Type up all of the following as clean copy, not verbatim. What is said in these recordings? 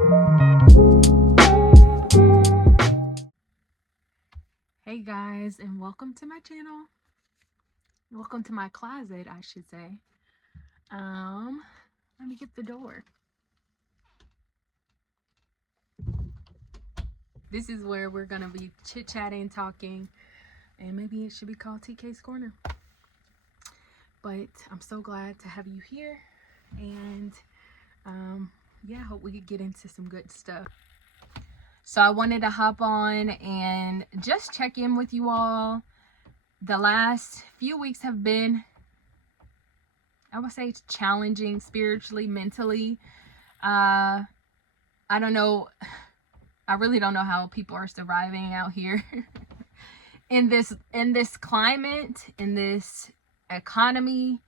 Hey guys, and welcome to my channel. Welcome to my closet, I should say. Let me get the door. This is where we're gonna be chit-chatting, talking, and maybe it should be called TK's Corner. But I'm so glad to have you here, and yeah, I hope we could get into some good stuff. So I wanted to hop on and just check in with you all. The last few weeks have been, I would say, challenging spiritually, mentally. I don't know. I really don't know how people are surviving out here in this climate, in this economy.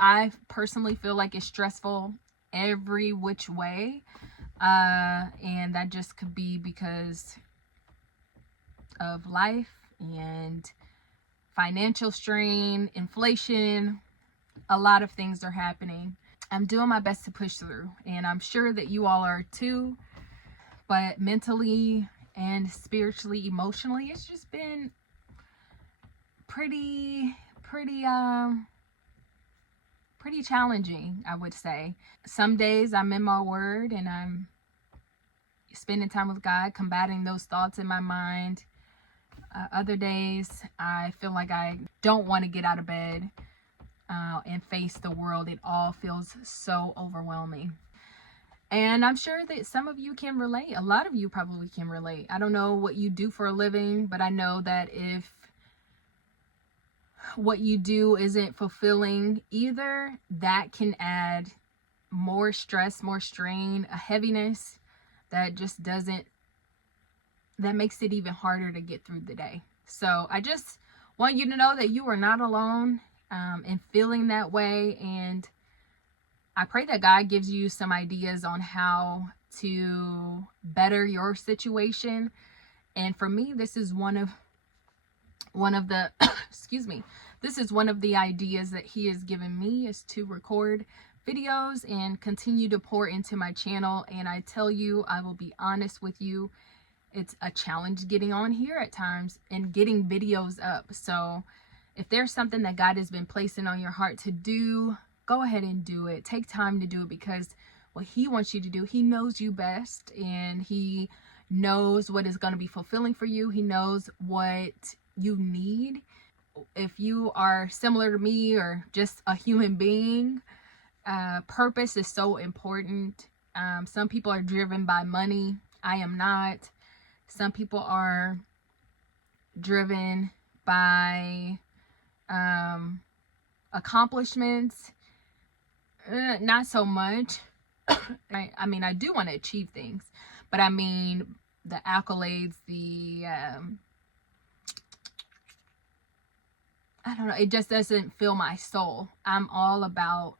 I personally feel like it's stressful every which way, and that just could be because of life and financial strain, inflation. A lot of things are happening. I'm doing my best to push through, and I'm sure that you all are too. But mentally and spiritually, emotionally, it's just been pretty challenging, I would say. Some days I'm in my word and I'm spending time with God, combating those thoughts in my mind. Other days I feel like I don't want to get out of bed and face the world. It all feels so overwhelming. And I'm sure that some of you can relate. A lot of you probably can relate. I don't know what you do for a living, but I know that if what you do isn't fulfilling either, that can add more stress, more strain, a heaviness that just that makes it even harder to get through the day. So I just want you to know that you are not alone in feeling that way, and I pray that God gives you some ideas on how to better your situation. And for me, this is one of the this is one of the ideas that he has given me, is to record videos and continue to pour into my channel. And I tell you, I will be honest with you, it's a challenge getting on here at times and getting videos up. So if there's something that God has been placing on your heart to do, go ahead and do it. Take time to do it, because what he wants you to do, he knows you best, and he knows what is going to be fulfilling for you. He knows what you need. If you are similar to me or just a human being, purpose is so important. Some people are driven by money. I am not. Some people are driven by accomplishments. Not so much. I mean, I do want to achieve things, but I mean the accolades, I don't know, it just doesn't fill my soul. I'm all about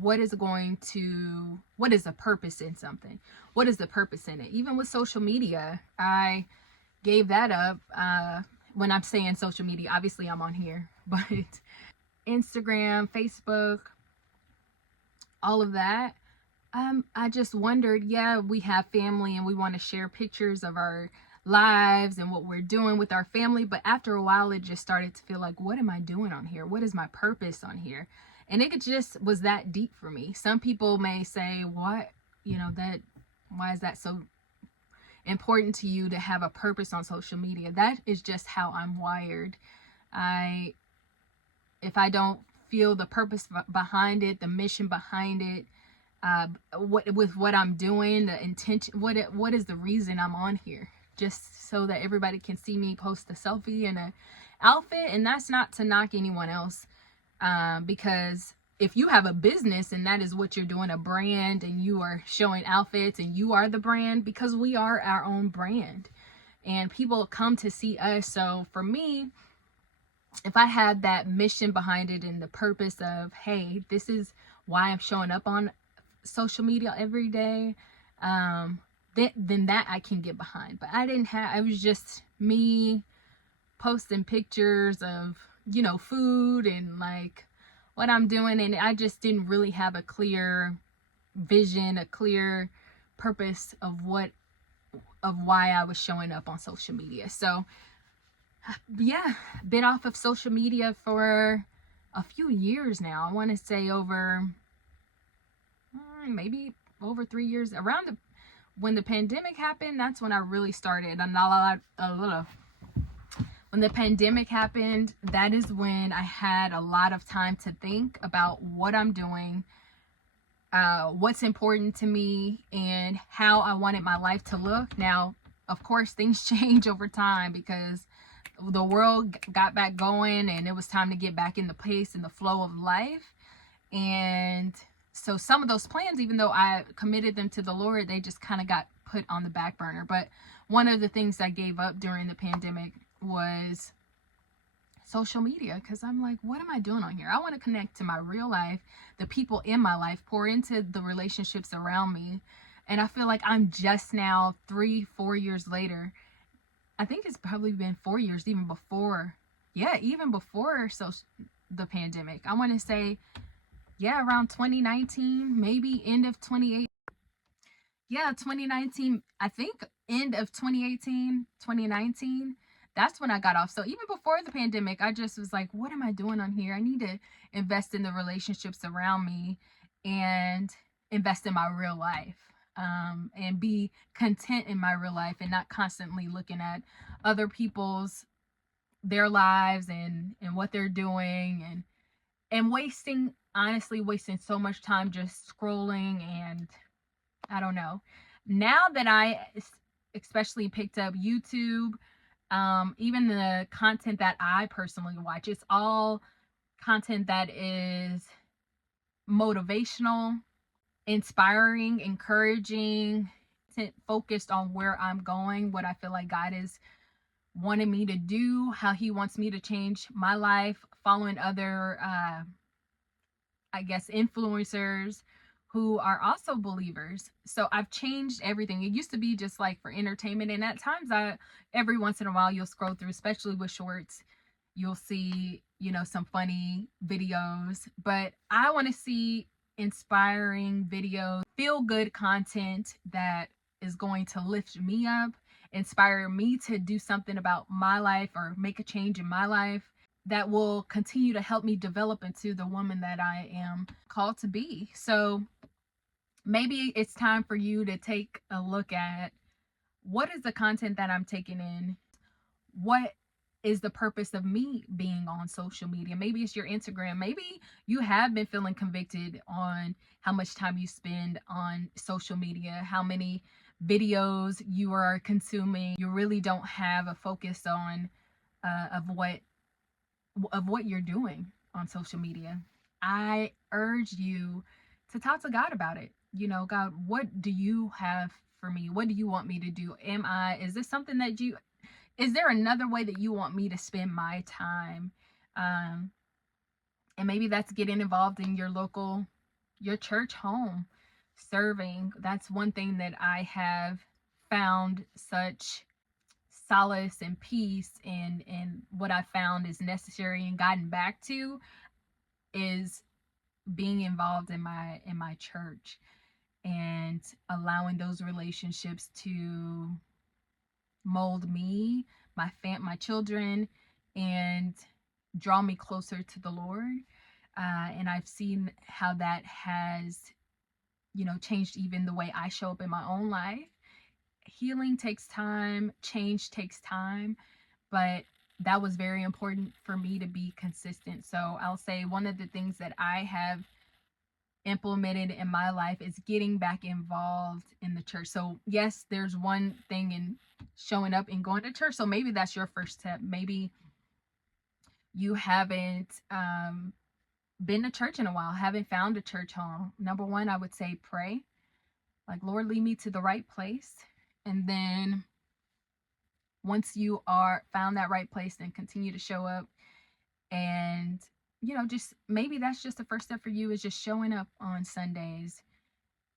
what is the purpose in something? What is the purpose in it? Even with social media, I gave that up. When I'm saying social media, obviously I'm on here, but Instagram, Facebook, all of that. I just wondered, yeah, we have family and we want to share pictures of our lives and what we're doing with our family, but after a while it just started to feel like, what am I doing on here? What is my purpose on here? And it just was that deep for me. Some people may say, what, why is that so important to you to have a purpose on social media? That is just how I'm wired. If I don't feel the purpose behind it, the mission behind it, with what I'm doing, the intention, what is the reason I'm on here? Just so that everybody can see me post a selfie and a outfit. And that's not to knock anyone else, because if you have a business and that is what you're doing, a brand, and you are showing outfits and you are the brand, because we are our own brand and people come to see us. So for me, if I had that mission behind it and the purpose of, hey, this is why I'm showing up on social media every day, then that I can get behind. But I didn't have, it was just me posting pictures of, food and like what I'm doing, and I just didn't really have a clear vision, a clear purpose of why I was showing up on social media. So yeah, been off of social media for a few years now. I want to say over maybe over 3 years. When the pandemic happened, that's when I really started. When the pandemic happened, that is when I had a lot of time to think about what I'm doing, what's important to me, and how I wanted my life to look. Now, of course, things change over time because the world got back going and it was time to get back in the pace and the flow of life. And so some of those plans, even though I committed them to the Lord, they just kind of got put on the back burner. But one of the things I gave up during the pandemic was social media, because I'm like, what am I doing on here? I want to connect to my real life, the people in my life, pour into the relationships around me. And I feel like I'm just now 3-4 years later. I think it's probably been 4 years even before. Yeah, even before the pandemic. I want to say, yeah, around 2019, maybe end of 2018. Yeah, 2019, I think end of 2018, 2019, that's when I got off. So even before the pandemic, I just was like, what am I doing on here? I need to invest in the relationships around me and invest in my real life, and be content in my real life and not constantly looking at other people's, their lives and what they're doing, and honestly wasting so much time just scrolling. And I don't know. Now that I especially picked up YouTube, even the content that I personally watch, it's all content that is motivational, inspiring, encouraging, focused on where I'm going, what I feel like God is wanting me to do, how He wants me to change my life, following other I guess, influencers who are also believers. So I've changed everything. It used to be just like for entertainment. And at times every once in a while you'll scroll through, especially with shorts, you'll see, some funny videos. But I want to see inspiring videos, feel good content that is going to lift me up, inspire me to do something about my life or make a change in my life, that will continue to help me develop into the woman that I am called to be. So maybe it's time for you to take a look at, what is the content that I'm taking in? What is the purpose of me being on social media? Maybe it's your Instagram. Maybe you have been feeling convicted on how much time you spend on social media, how many videos you are consuming. You really don't have a focus on of what you're doing on social media. I urge you to talk to God about it. God, what do you have for me? What do you want me to do? Is this something is there another way that you want me to spend my time? And maybe that's getting involved in your church home, serving. That's one thing that I have found such solace and peace, and what I found is necessary and gotten back to is being involved in my church and allowing those relationships to mold me, my children, and draw me closer to the Lord. And I've seen how that has changed even the way I show up in my own life. Healing takes time, change takes time, but that was very important for me to be consistent. So I'll say one of the things that I have implemented in my life is getting back involved in the church. So yes, there's one thing in showing up and going to church. So maybe that's your first step. Maybe you haven't been to church in a while, haven't found a church home. Number one, I would say pray. Like, Lord, lead me to the right place. And then once you are found that right place, then continue to show up. And just maybe that's just the first step for you, is just showing up on Sundays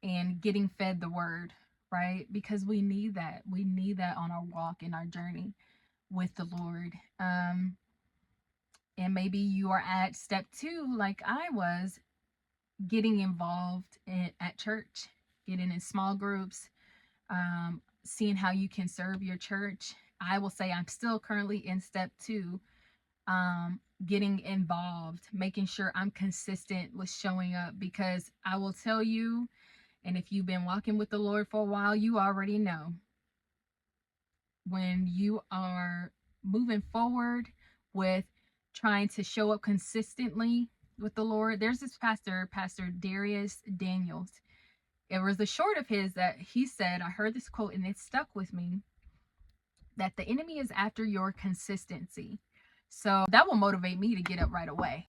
and getting fed the word, right? Because we need that on our walk, in our journey with the Lord. And maybe you are at step 2, like I was, getting involved at church, getting in small groups, seeing how you can serve your church. I will say I'm still currently in step 2, getting involved, making sure I'm consistent with showing up, because I will tell you, and if you've been walking with the Lord for a while, you already know, when you are moving forward with trying to show up consistently with the Lord. There's this Pastor Darius Daniels. It was a short of his that he said, I heard this quote and it stuck with me, that the enemy is after your consistency. So that will motivate me to get up right away.